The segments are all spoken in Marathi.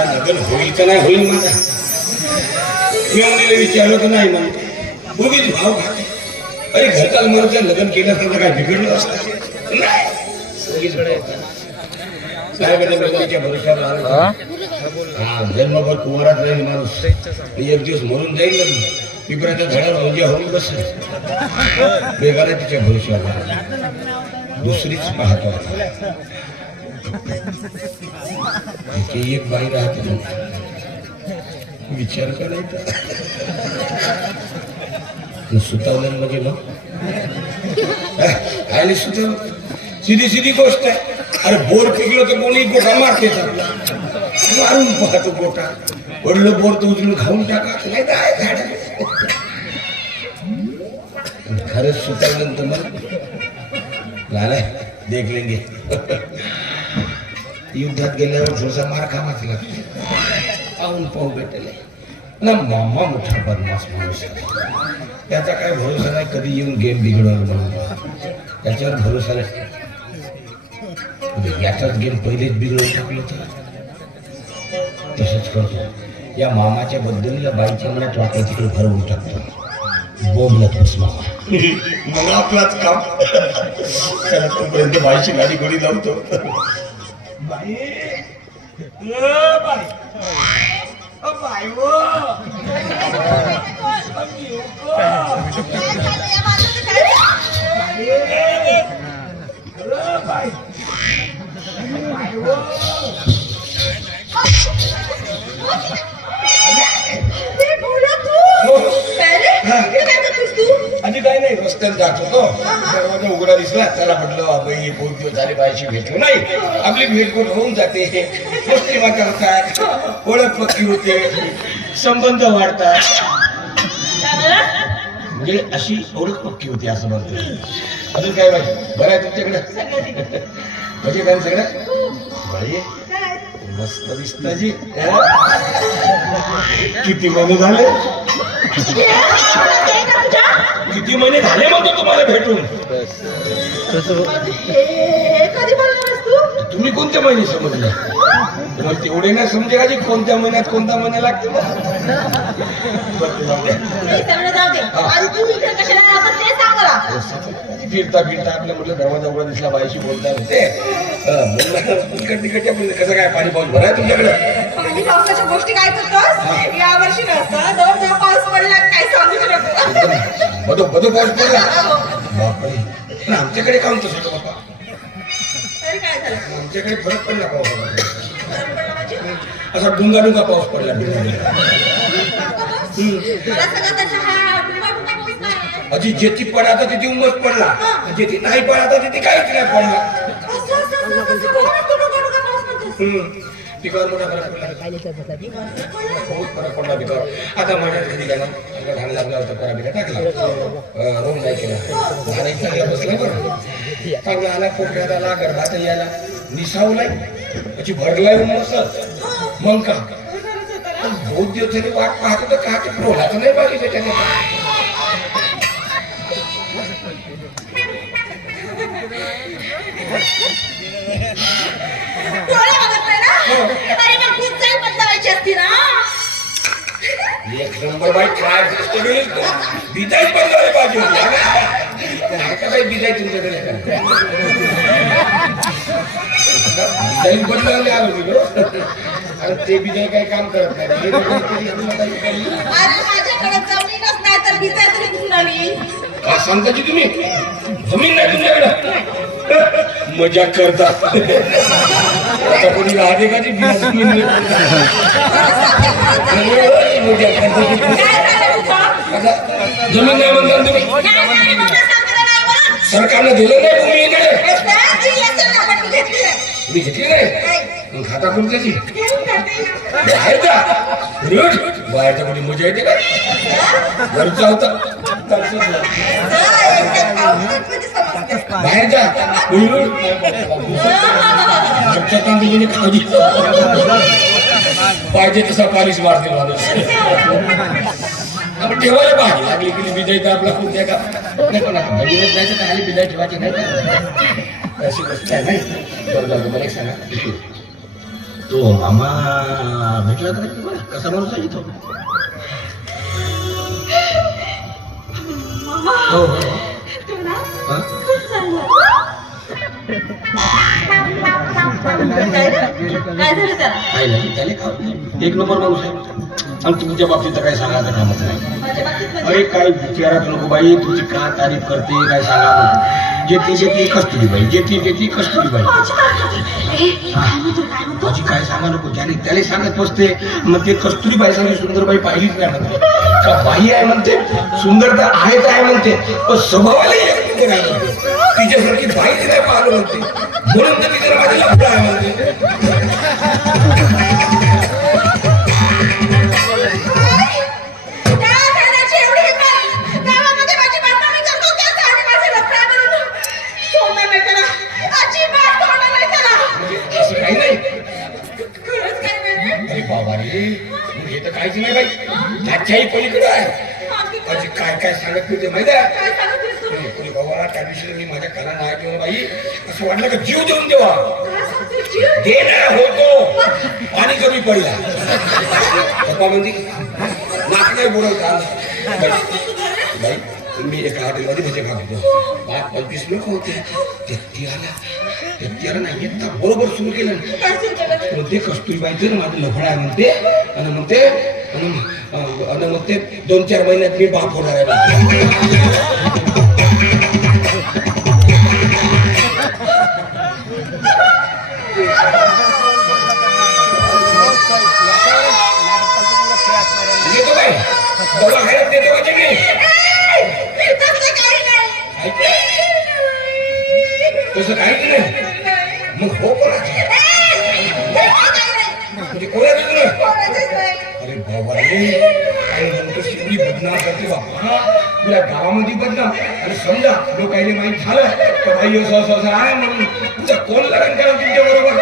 आता लग्न होईल का नाही होईल माझा मिळवलेलं विचारलं तर नाही म्हणते. उगीच भाव खाते. अरे घरकाल माणूस लग्न केलं तर काय बिघडलं असतं. हा? जन्मभर कुमारात राहील माणूस. एक दिवस मरून जाईल ना पिपराच्या झाडावर म्हणजे होऊन बसेल. वेगाला तिच्या आला. दुसरीच पाहतो ते एक बाई राहते विचार करायचा. सुतावलं म्हणजे मग आले सुतावलं. सिधी सिधी गोष्ट आहे. अरे बोर पिकलं तर कोणी गोटा मारते मारून पाहतो गोटा पडलं बोर तर उचलून खाऊन टाका. नाही तर आहे झाड. खरंच सुतावलं तर मग. नाही देख लेंगे. युद्धात गेल्यावर थोडासा मार खावाच लागतो पाहून पाहू भेटेल. ना मामा मोठा बदमाश माणूस त्याचा काय भरोसा नाही कधी येऊन गेम बिघडवणार म्हणून. त्याच्यावर भरोसा नाही. म्हणजे याचाच गेम पहिलेच बिघडवून टाकलं तर. तसंच करतो. या मामाच्या बद्दल बाईच्या मनात वाटाय तिकडे भरवून टाकतो. बोबलत बस मामा. मला आपलाच काम. तोपर्यंत बाईची गाडी गोडी लावतो. बाई अ, बाई रस्त्यात जात होतो दरवाजा उघडा दिसला त्याला म्हटलं बाई हे दिवस झाले बायशी भेटलो नाही. आपली भेटकोट होऊन जाते. गोष्टी करतात ओळख पक्की होते. संबंध वाढतात. म्हणजे अशी ओळख पक्की होती असं म्हणतो अजून काय बाई बरं आहे तुमच्याकडे? म्हणजे काय सगळं? बाई मस्त दिसत जी. किती महिने झाले? किती महिने झाले म्हणतो तुम्हाला भेटून? तुम्ही कोणत्या महिने समजले? मग तेवढे नाही समजे का जी कोणत्या महिन्यात कोणता महिना लागतो? ते द्या. फिरता फिरता आपल्या म्हटलं दरवाजा उघडा दिसला बाईशी बोलता होते. हं, इकडं तिकडच्या पण कसं काय पाणी पाऊस भराय तुमच्याकडे? पाणी पावसाच्या गोष्टी काय करतोस या वर्षी नसतं दोन दोन पाऊस पडला काय सांगू शकतो बदो पाऊस पडला बापरे पण आमच्याकडे काम तसं होतं बाबा तरी आमच्याकडे फरक पडला पाऊस असा डुंगा डुंगा पाऊस पडला हा अजी जेथी पडाता तिथे उमस पडला जेथी नाही पडाता तिथे काहीच नाही पडला पिकावर मोठा फरक पडला बहुत फरक पडला पिकावर आता माझ्या घरी गेला धान लागला होता परा बिरा टाकला रोम नाही केला धानही चांगला बसला बरं चांगला आला पोटऱ्यात आला गर्भात यायला निसावलाय त्याची भरलाय उमस मग का पण बहुत दिवस वाट पाहत तर का ते प्रोहाचं नाही पाहिजे त्याच्याने डोळे अरे मग खूप जाईल बदलावायची असती ना. एक नंबर बाई काय गोष्ट गेली बिजाई बदलायला पाहिजे होती. आता काही बिजाई तुमच्याकडे? बिजाई बदलायला आलो मी गं. आणि ते बिजाई काही काम करत नाही. अरे माझ्याकडे तर तरी काय सांगता की तुम्ही? जमीन नाही तुमच्याकडे. मजा करता. आता जमीन नाही. काय म्हणता तुम्ही. सरकारनं दिलं नाही भूमी इकडे. घेतली नाही. मग खाता कोण त्याची? बाहेर का बाहेरच्या कोणी मजा येते का? घरचा होता. बाहेर जा पाहिजे तसा पालिश मारते माणूस आपण ठेवायला पाहिजे लागली की विजय तर आपला खूप द्या का नाही जायचं खाली विजय ठेवायचे नाही अशी गोष्ट आहे नाही बरं मला एक सांगा तो मामा भेटला तर कसा माणूस आहे तो हो. तो ना? खूप चांगला. काय रे? काय झालं त्याला? काय नाही त्याने का एक नंबर माणूस आहे. आणि तुमच्या बाबतीत तर काही सांगायचं कामच नाही. माझ्या बाबतीत म्हणजे? अरे काय विचारात नको बाई. तुझी का तारीफ करते काय सांगा कस्तुरी बाई जेती जेती कस्तुरी बाई. माझी होती. ए, काय म्हणतो काय म्हणतो माझी काय सांगा नको. ज्याने त्याला सांगत बसते मग ते कस्तुरीबाई सांगे सुंदरबाई पाहिलीच नाही म्हणते. का बाई आहे म्हणते सुंदर तर आहेच आहे म्हणते पण स्वभावाला तिच्यासारखी बाई नाही पाहिलं म्हणते म्हणून काहीच नाही बाई. त्याच्याही पलीकडे आहे. माझी काय काय सांगत मी ते? माहिती आहे बाबा त्या दिवशी मी माझ्या कानानं ऐकलं बाई असं वाटलं का जीव देऊन देवा? देणार होतो पाणी कमी पडला. पप्पा म्हणजे नाक नाही बोलवता बाई मी एका हॉटेलमध्ये भजे खात होतो. पाच पंचवीस लोक होते. त्यक्ती आला त्यक्ती आला नाही एकदा बरोबर सुरू केलं. मग ते कस्तुरीबाईचं ना माझं लफडा आहे म्हणते. आणि म्हणते आणि मग म्हणते दोन चार महिन्यात मी बाप होणार आहे असं काहीच नाही. मग हो म्हणजे तुला अरे बाबा आणि शिवडी बदनाम करते बाबा. तुला गावामध्ये बदनाम. आणि समजा लोकांनी माहीत झालं तर भाई असं असं असं आहे म्हणून. तुझं कोण लग्न करा तुमच्या बरोबर?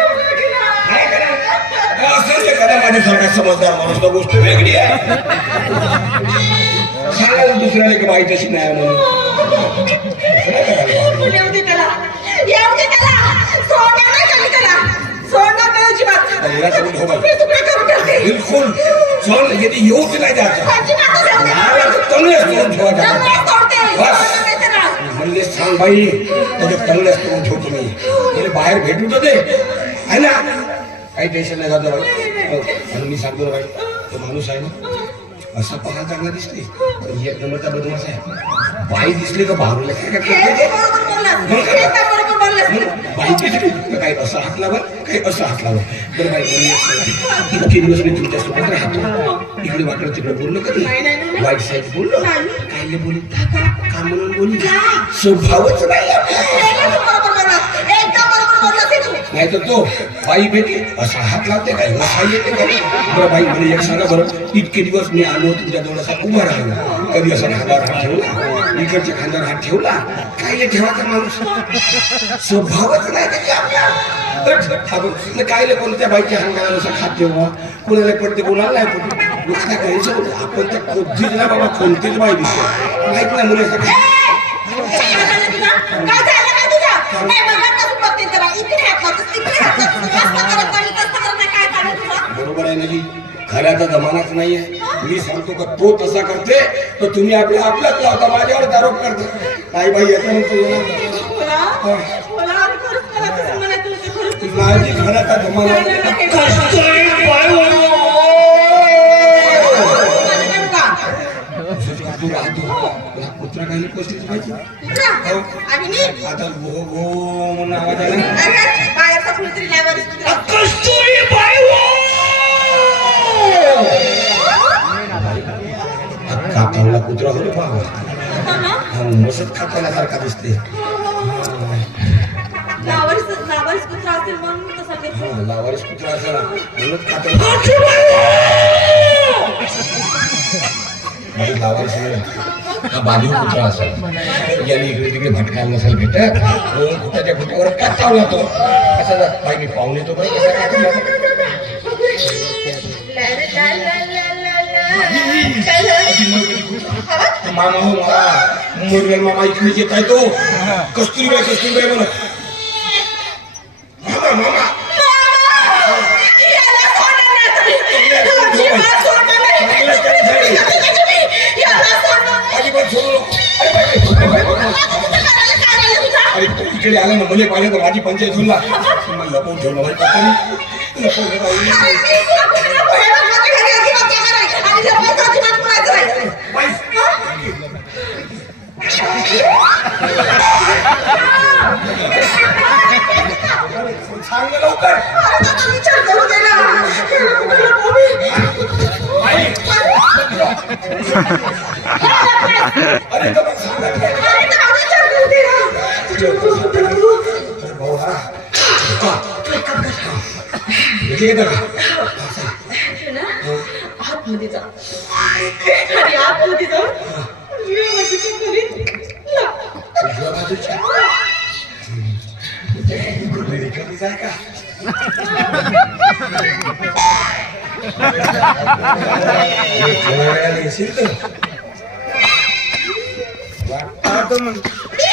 एखादा माझ्यासारखा समजदार माणूस तर गोष्ट वेगळी आहे. सांगायला दुसऱ्याला की बाई तशी नाही म्हणून. बिलकुल. चल यदि येऊच नाही तर करून. बस. नाही त्याला. म्हणले सांग बाई त्याच्या तंगड्याच करून ठेवतो मी. बाहेर भेटू तर दे. आहे ना. काही टेन्शन नाही जातं बाई हो. मी सांगतो बाई तो माणूस आहे ना असा पहा चांगला दिसते पण एक नंबरचा बदमाश आहे. बाई दिसली का भारूला? काय? काय काय? काही असं हात लावा काही असं हात लावा बरं बाई इतके दिवस मी तुमच्यासोबत राहतो इकडे वाकडं तिकडे बोललो कधी वाईट साईड बोललो काय बोली का म्हणून बोलू स्वभावच नाही आपला. हे तू बरोबर बोललास. एकदम बरोबर बोललास हे तू. नाही तर तो बाई भेटली असा हात लावते काय? असा येते काय बरं बाई म्हणे एक सांगा बरं इतके दिवस मी आलो तुमच्या जवळ असा उभा राहिला कधी असा खांदार हात ठेवला? इकडच्या खांदार हात ठेवला? काय हे ठेवायचा माणूस? स्वभावच नाही त्याची आपल्या. तर कोणत्या बाईच्या हंगाला असं खात ठेवा कुणाला पडते कोणाला नाही पडते? नुसता घ्यायचं होतं. आपण त्या कोणतीच ना बाबा कोणतीच बाई दिसतो माहीत नाही मुलं असं काय इकडे हात लावतोस, तिकडे हात लावतोस. असं करत नाही, तसं करत नाही. काय तुझं? बरोबर आहे ना जी खऱ्याचा जमानाच नाहीये मी सांगतो का तो तसा करते तर तुम्ही आपल्या आपल्याच लावता माझ्यावर आरोप करता नाही बाई येतं म्हणतो येणार. बोला. बोला, आणि खरंच मला तसं म्हणायचं होतं. खरंच तसं. माझी घराचा जमाना नाही, म्हणून आवाज आला अरे, बाहेरचा कुणीतरी लावारीस कुत्रा. कस्तुरी बाई हो. काकाला कुत्रा होतो बाबा हो ना? हा मसत खातानासारखा दिसते लावारीस लावारीस कुत्रा असेल म्हणून तसा दिसतो. हा, लावारीस कुत्रा असेल ना, म्हणूनच खातो बाई लावारीस नाही. हा बाजू कुठला असेल यांनी इकडे तिकडे भटकायला नसेल भेटत. म्हणून कुत्र्याच्या खुट्यावर काचावला तो? असा बाई मी पाहून येतो बाई कसा तो. काय मामा हो मामा मुरगल मामा इकडे येत आहे तो. कस्तुरीबाई कस्तुरीबाई म्हणत इकडे आला ना म्हणजे पाहिजे तर माझी पंचायत होईल ना. लपवून ठेवलं माझी पत्नी आतमध्ये जा आतमध्ये जा का